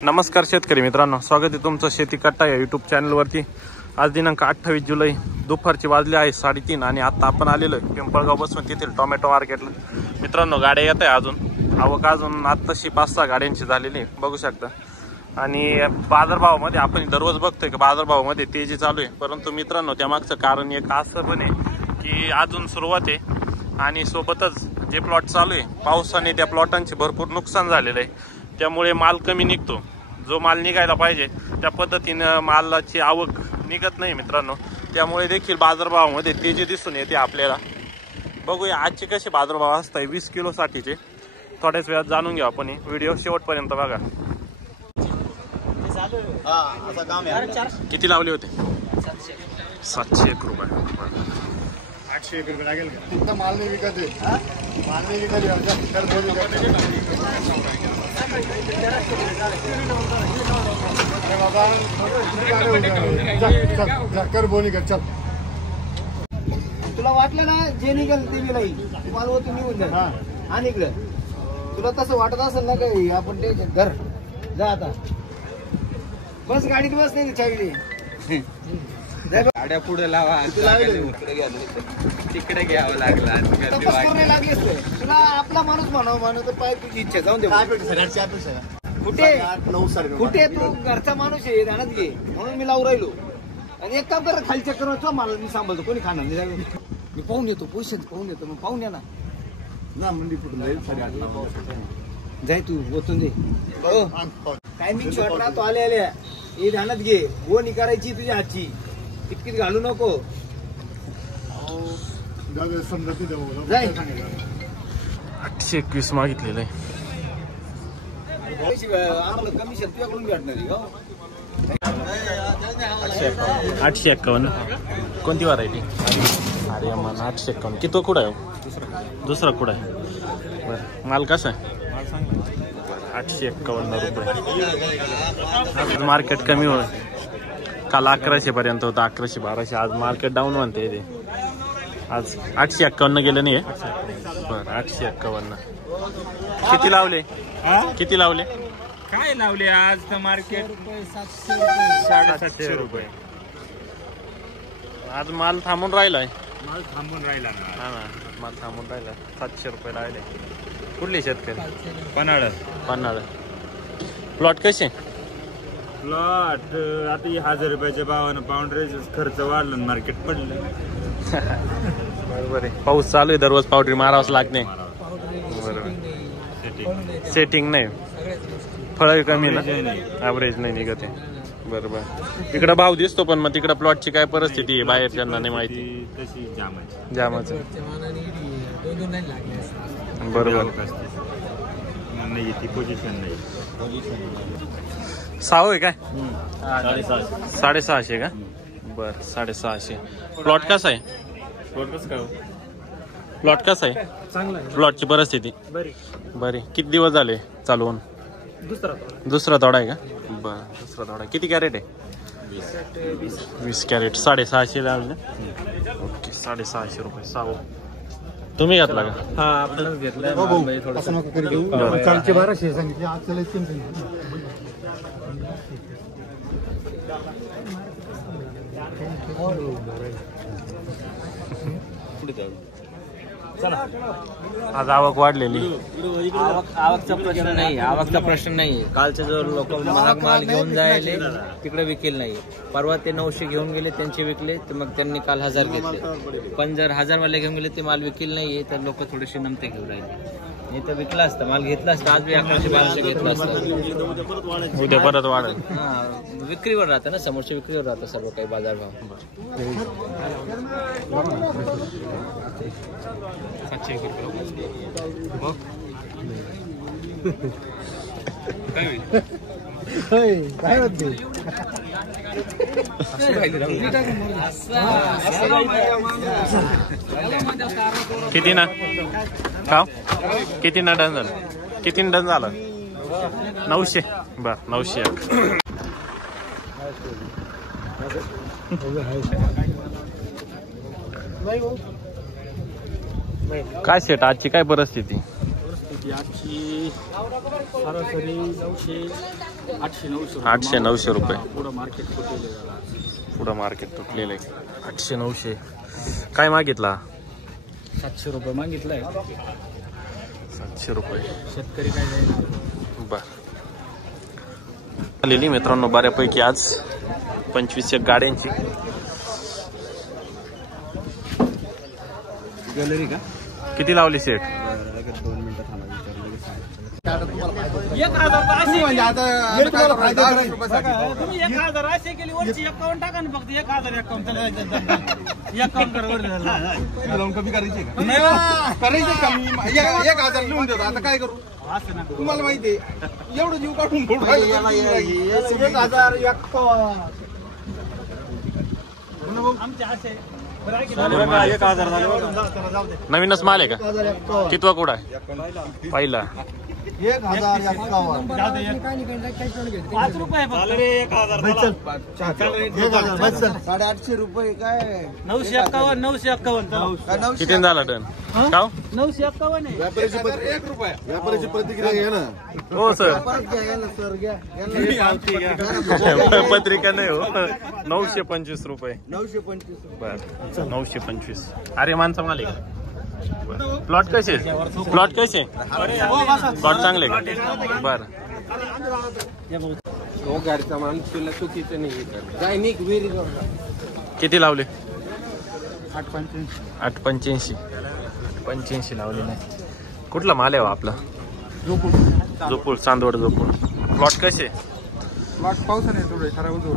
नमस्कार शेतकरी मित्रांनो, स्वागत आहे तुमचं शेती कट्टा या यूट्यूब चॅनलवरती। आज दिनांक 28 जुलै दुपारचे वाजले आहे 3:30 आणि आता आपण आलेलो आहे पिंपळगाव बसून तेथील टोमॅटो मार्केटला। मित्रांनो, गाड्या येत आहे अजून आवक अजून आत्ताशी 5-6 गाड्यांची झालेली बघू शकता। आणि बाजारभावामध्ये आपण दररोज बघतोय की बाजारभावामध्ये तेजी चालू आहे, परंतु मित्रांनो त्यामागचं कारण एक असं पण आहे की अजून सुरुवात आहे आणि सोबतच जे प्लॉट चालू आहे पावसाने त्या प्लॉटांचे भरपूर नुकसान झालेलं आहे, त्यामुळे माल कमी निघतो। जो माल निघायला पाहिजे त्या पद्धतीने मालाची आवक निघत नाही मित्रांनो, त्यामुळे देखील बाजारभावामध्ये तेजी दिसून येते आपल्याला। बघूया आजचे कसे बाजारभाव असतात 20 किलो साठीचे, थोड्याच वेळात जाणून घेऊ आपण। व्हिडिओ शेवटपर्यंत बघा। किती लावले होते? 701 रुपये। 801 रुपये लागेल का? तुमचा माल नाही विकत आहे, माल नाही विकत कर बोली का? चल तुला वाटलं ना जे निघेल ते मी नाही तुम्हाला होती निघून जा आणि इकडं तुला तसं वाटत असेल ना काही आपण ते घर जा आता बस गाडीत बस नाही चावी गाड्या पुढे लावा, तिकडे घ्यावं लागला। तुला आपला माणूस म्हणावं म्हणून पाय तुझी इच्छा जाऊन दे। कुठे कुठे तू घरचा माणूस आहे, ध्यानात घे म्हणून मी लावून राहिलो। आणि एक काम कर, खाली चक्कर वाचवा, मला मी सांभाळतो, कोणी खाणार नाही। मी पाहून येतो, पैसे पाहून येतो, मग पाहून या ना मंडी कुठून जाईल जाय तू ओतून दे। टायमिंग शॉर्ट राहतो, आले आल्या हे ध्यानात घे। हो नि करायची तुझ्या हातची, किटकिट घालू नको। जाय 821 मागितलेलं आहे। आम्हाला कमिशन तुझ्याकडून भेटणार 851 कोणती व्हरायटी? अरे मन 851 किती कुठं आहे? दुसरा कुठं आहे? बरं, माल कसा आहे? 851 रुपये। मार्केट कमी होईल, काल 1100 पर्यंत होतं, 1100-1200। आज मार्केट डाऊन म्हणते ते, आज 851 गेलं नाही। बरं 851। किती लावले? किती लावले? काय लावले आज तर मार्केट 750 रुपये। आज माल थांबून राहिलाय, माल थांबून राहिला ना। हा ना, माल थांबून राहिला। 700 रुपये राहिले। कुठले शेतकरी? पन्हाळ। प्लॉट कसे? प्लॉट आता 1000 रुपयाच्या भावानं पाऊंडरेज खर्च वाढला, मार्केट पडलं। बरोबर आहे, पाऊस चालू आहे, दररोज पावडरी मारावंच लागते। बरोबर, सेटिंग नाही, फळ कमी ना, ॲव्हरेज नाही निघत आहे। बरोबर, इकडं भाव दिसतो पण मग तिकडं प्लॉटची काय परिस्थिती आहे बाहेर त्यांना नाही माहिती। तशी जामच बरोबर नाही, ती पोझिशन नाही। 6 आहे काय? 650 का? बर 650। प्लॉट कसा आहे? प्लॉट कसा आहे? प्लॉटची परिस्थिती बरी। किती दिवस झाले चालू होऊन? दुसरा तोडा आहे का? बर दुसरा तोडा। किती कॅरेट आहे? 20 कॅरेट। 650 लावले। ओके, 650 रुपये। 6 तुम्ही घातला का? हा, आपणच घेतलं। कालचे 1200 सांगितले, आज त्याला 300। आज आवक वाढलेली। आवकचा प्रश्न नाही, आवकचा प्रश्न नाही। कालचे जर लोक महाग माल घेऊन जायले तिकडे विकेल नाही। परवा ते 900 घेऊन गेले, त्यांचे विकले, तर मग त्यांनी काल 1000 घेतले। पण जर 1000 वाले घेऊन गेले ते माल विकेल नाहीये, तर लोक थोडेसे नमते घेऊन राहिले। नाही तर विकला असता, माल घेतला असता, आज बी 1100-1200 घेतला असता। उद्या परत वाढेल। हा, विक्रीवर राहतं ना, समोरच्या विक्रीवर राहतं सर्व काही बाजारभाव। 701 काय होते? किती ना का? किती ना डन झालं? किती डन झालं? 900। बर 901। काय सेट आजची काय परिस्थिती? आजची सरासरी 800-900 रुपये. पुढं मार्केट पुढं मार्केट तुटलेलं आहे. 800-900. काय मागितला? 700 रुपये मागितलंय. 700 रुपये. शेतकरी काय जाईल. बर आलेली मित्रांनो बऱ्यापैकी आज 25 गाड्यांची. गॅलरी का किती लावली सेट? 2 मिनिटं थांबा. तुम्ही 1000 असे केली वरची 51 टाका ना फक्त 1051 त्याला 51 करोड लावून कमी करायचे का? करायचे कमी 1000 लिहून देतो. आता काय करू? तुम्हाला माहिती आहे एवढं जीव काढून 1051 आमचे असे नवीनच माल आहे का? कितवा कुडा आहे? पहिला. 1051 5 रुपये फक्त. 850 रुपये काय 951 किती झाला टन? का 951 आहे. व्यापाऱ्याची प्रतिक्रिया घे ना. हो सर. सर घ्या पत्रिका नाही हो. 925 रुपये. 925 बर 925. अरे माणसा माल आहे. प्लॉट कसे? प्लॉट कसे? प्लॉट चांगले का? बर गाडीचा माणूस तुला चुकीचं नाही काय नाही विहिरी किती लावले? 885 85 लावले नाही. कुठला माल आहे हो आपला? जोपूर चांदवड जोपूर. प्लॉट कसे?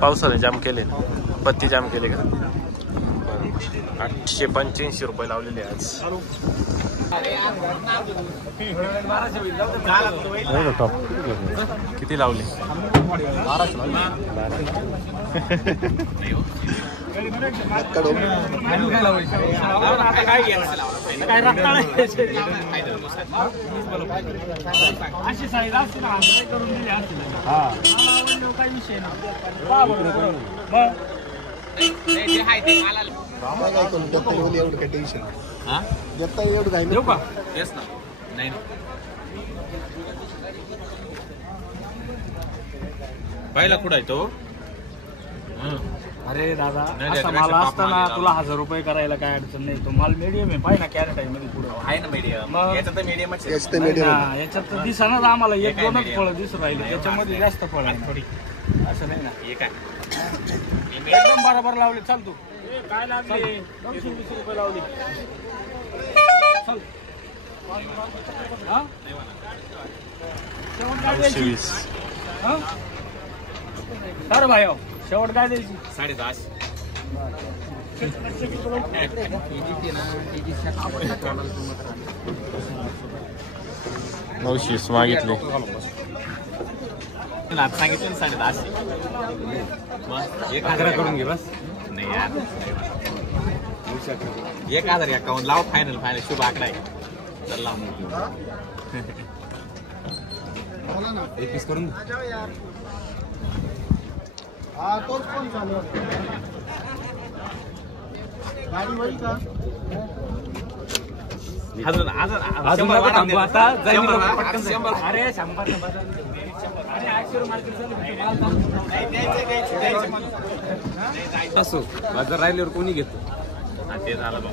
पावसाने जाम केले. पत्ती जाम केले का? 885 रुपये लावलेले आज. किती लावले? 1200. अशी साईज असते ना करून दिली असते काही विषय नाही. एवढं काही टेन्शन देता एवढं काय देऊ का? तेच ना. नाही पहिला कुठं आहे तो? अरे दादा असा माल असताना तुला 1000 रुपये करायला काय अडचण नाही. तो माल मीडियम आहे. पाहिजे ना कॅरेट आहे मध्ये पुढे आहे ना मीडियम. याच्यात मीडियमच याच्यात दिसानच आम्हाला 1-2च फळं दिसून राहिले. त्याच्यामध्ये जास्त फळ आहे थोडी. असं नाही ना. एकदम बरोबर लावले. चाल तू काय लागले? 220 रुपये लावले. चल शेवट काय द्यायची? अरे भाई शेवट काय द्यायची? 10.5. 900 मागितले. सांगितलं 10.5. 11 करून घे बस. नाही यार 1051 लाव. फायनल शुभ आकडा आहे. तर लाव 21 करून. हा तोच पण चालू गाडी वळी का? अजून आता अरे 100 असो बाजार राहिल्यावर कोणी घेतो? ते झालं बघ.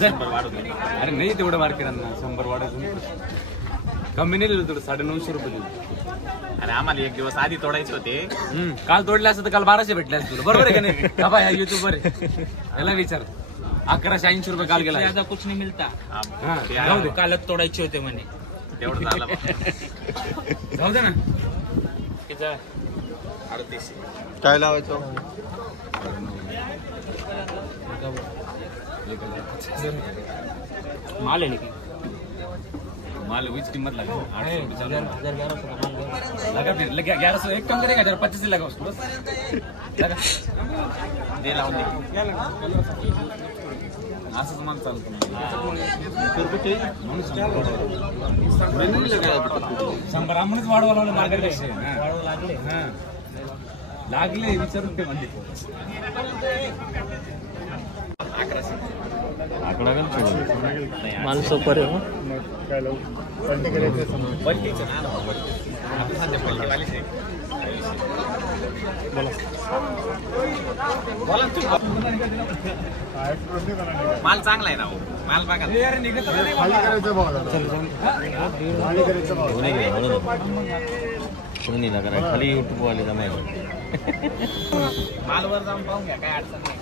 100 वाढवतो. अरे नाही तेवढं मार्केट 100 वाढवतो. कमी नाही लिहिलं थोडं. 950 रुपये लिहिलं. अरे आम्हाला एक दिवस आधी तोडायचे होते. काल तोडले असं तर काल 1200 भेटले असते तुला. बरोबर आहे का नाही? बाबा ह्या युट्यूब वर याला विचार. 1180 रुपये काल गेला. ज्यादा कुछ नहीं मिलता. जाऊ दे. कालच तोडायचे होते म्हणे. तेवढं झालं. जाऊ दे ना. 38. काय लावायचं? माल आहे माल वीज किंमत लगा 800 लगा. फिर 1100 एक कम करेगा 25 लगा उसको बस. लगा दे लावून दे. असंच माल चालतो. शंभर आम्हालाच वाढवा लागलं. लागले विचारून ते म्हणते. 1100 माल सोपर आहे हो. माल चांगला आहे ना हो. माल बघा खाली युट्यूब वाले जमायला मालवर जाऊन पाहून घ्या काय अडचण नाही.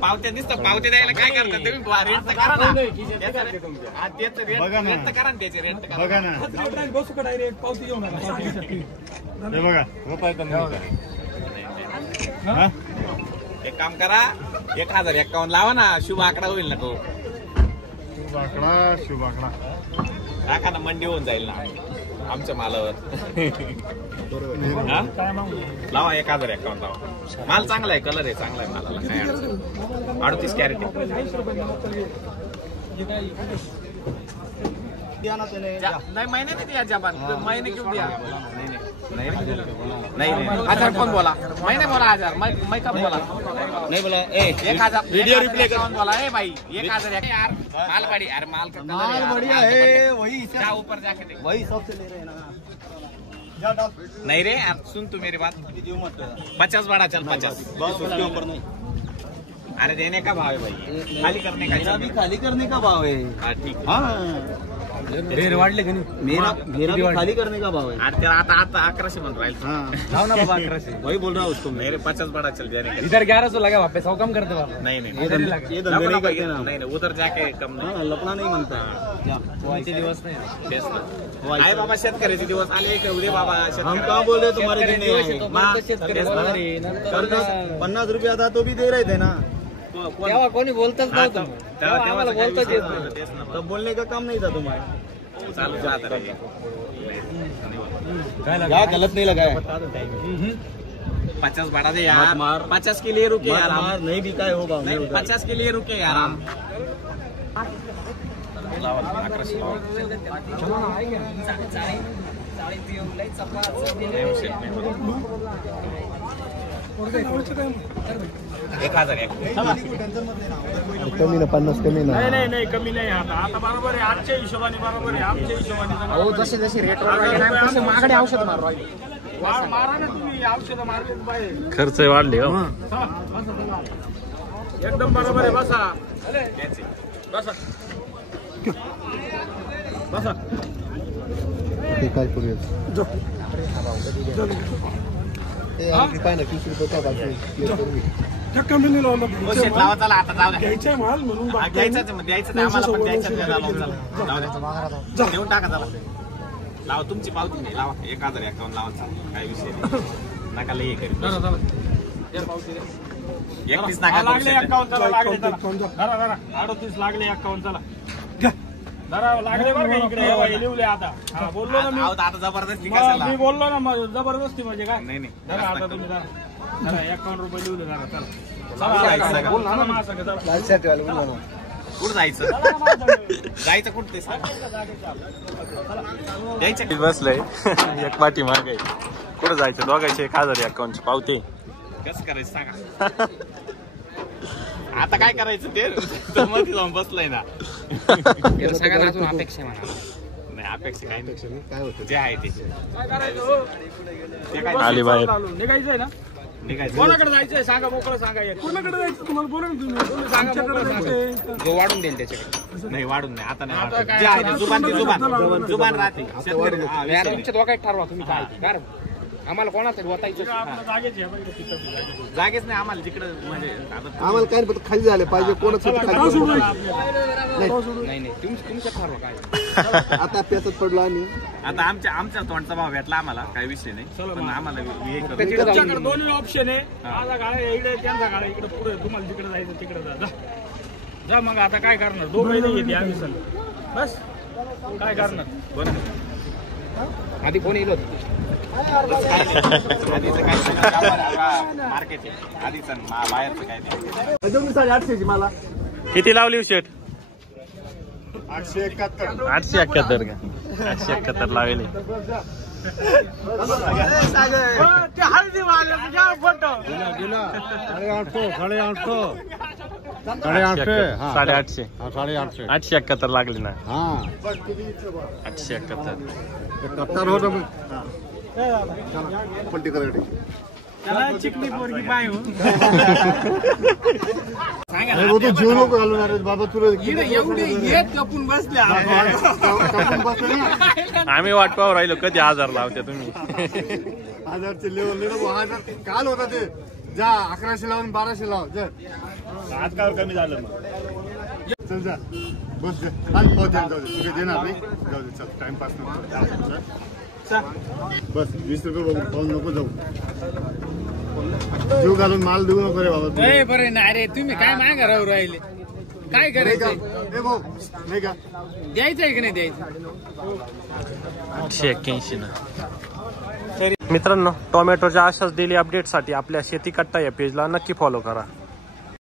पावत्या दिसतात पावत्या द्यायला काय करतात तुम्ही रेट तर करा ना. रेट तर करा ना त्याचे रेट बघा ना. बसू का डायरेक्ट पावती घेऊन एक काम करा 1051 लावा ना. शुभ आकडा होईल ना तो. शुभ आकडा टाका ना मंडी होऊन जाईल ना आमच्या मालावर. लावा 1051 लावा. माल चांगला आहे कलर आहे चांगला आहे मालाला काय अडचण 38 कॅरेट नाही. महिने नाही द्या जबान महिने क्यों दिया नहीं 1000 कौन बोला मैंने बोला 1000 मैं कब बोला नहीं बोला 1000 वीडियो रिप्ले कर बोला भाई 1000 यार माल बड़ी यार माल का माल बढ़िया है वही क्या ऊपर जाके देख वही सबसे ले रहे हैं ना. नहीं रे यार सुन तू मेरी बात 50 बड़ा चल 50 उसके ऊपर नहीं. अरे देने का भाव है भाई खाली करने का भी खाली करने का भाव है. हाँ ठीक है रेट वाढले का नाही. मेरा भी खाली करने का भाव है. अरे तेरा आता 1100 बन रहा है. लाव ना बाबा 1100. वही बोल रहा हूँ उसको मेरे 50 बड़ा चल जाने का. इधर 1100 लगा वापस 100 कम करते बाबा. नहीं नहीं इधर ही लगा. ये धंधे नहीं करते ना. नहीं उधर जाके कम नहीं लपना नाही म्हणता. कोणते दिवस नाही तेच ना आहे बाबा शेतकऱ्याचे दिवस आले एक एवढे बाबा. हम का बोले तुम्हारे दिन नहीं आए. 50 रुपये आता तो भी दे रहे थे ना. तेव्हा कोणी बोलतच नव्हतं. आम्हाला बोलतच येत नाही. तो बोलने का काम नहीं था तुम्हारे. चालू जाता रहे क्या गलत नहीं लगा है. 50 बढ़ा दे यार. 50 के लिए रुके यार. नहीं भी काय होगा 50 के लिए रुके यार. एक 1000 कमी ना 50 कमी ना. नाही कमी नाही. आता बरोबर आहे आजच्या हिशोबाने बरोबर आहे आमच्या हिशोबाने. जसे जसे रेट तसे महागडे औषध मारू राहिले. मारा ना तुम्ही औषध मारले पाहिजे. खर्च वाढले हो. एकदम बरोबर आहे. बसा बसा बसा. काय करूया काय ना 30 रुपये काय बाकी कमी नाही लावलं. लावा चला आता जाऊ द्या. घ्यायचंय माल म्हणून द्यायचं आम्हाला पण द्यायचं देऊन टाका चला. लावा तुमची पावती नाही लावा 1051 लावा काय विषय नाही. नका लई करीत 31 नका लागले 51 चला लागले चला. 38 लागले 51 चला जरा लागले बरं का इकडे लिवले आता. बोललो ना मी. आता जबरदस्ती मी कशाला. बोललो ना जबरदस्ती म्हणजे काय. नाही जरा आता तुम्ही जरा 51 रुपये लिवले जरा चला. बोल ना माझं जरा. कुठं जायचं जायचं कुठं ते सांग. द्यायचं बसलंय एक पाठी मार्ग आहे. कुठं जायचं दोघायचे 1051 पावते. कसं करायचं सांगा. आता काय करायचं ते मध्ये जाऊन बसलंय ना. सगळ्यांना अजून अपेक्षा म्हणा. नाही अपेक्षा काय नाही काय होतं जे आहे ते. काय करायचं ते काय आली बाहेर. निघायचंय ना. निघायचं. कोणाकडे जायचंय सांगा मोकळं सांगा. कोणाकडे जायचं तुम्हाला बोला ना तुम्ही. सांगा मोकळं जायचंय. जो वाढून देईल त्याच्याकडे. नाही वाढून नाही आता नाही वाढून. जे आहे ते जुबान ते जुबान राहते. शेतकरी यार तुमच्या दोघांत ठरवा तुम्ही काय कारण आम्हाला कोणातरी वतायचं. जागेच आहे बाई, तिथं जागेच नाही आम्हाला जिकडे म्हणजे आम्हाला काय नाही खाली झाले पाहिजे कोणाच नाही तुमचं ठरवा काय. आता प्यासात पडलो आम्ही. आता आमच्या तोंडचा भाव भेटला आम्हाला काही विषय नाही. पण आम्हाला हे करू. तुमच्याकडे दोन्ही ऑप्शन आहे. माझा गाळा इकडे त्यांचा गाळा इकडे पुढे. तुम्हाला जिकडे जायचं तिकडे जा मग आता काय करणार. दोघंही नाही येते आम्ही सर बस काय करणार. बरोबर आधी कोण येईल होतं. मार्केट आधीच बाहेरचं काय नाही. 800 मला किती लावली शेट. 871. 871 का 871 लावले. साडे 800 871 लागले ना. 871 चिकनी पोरगी पाय हो जीव नको घालून बाबा तुला एवढे येत कपून बसले आम्ही वाट पाहू राहिलो कधी 1000 लावते तुम्ही. 1000चे लेवल काल होता ते जा 1100 लावून 1200 लाव जा. आज काय कमी झालं मग चल जा बस जा. आज जाऊ दे तुझे देणार नाही जाऊ दे चल टाइमपास नको बस 20 रुपये पाहून नको जाऊ. जीव घालून माल देऊ नको रे बाबा. बरं नाही रे तुम्ही काय मागा राहू राहिले काय करायचं नाही का द्यायचंय की नाही द्यायचं. 881 ना. मित्रांनो टोमॅटोच्या अशाच डेली अपडेटसाठी आपल्या शेती कट्टा या पेजला नक्की फॉलो करा.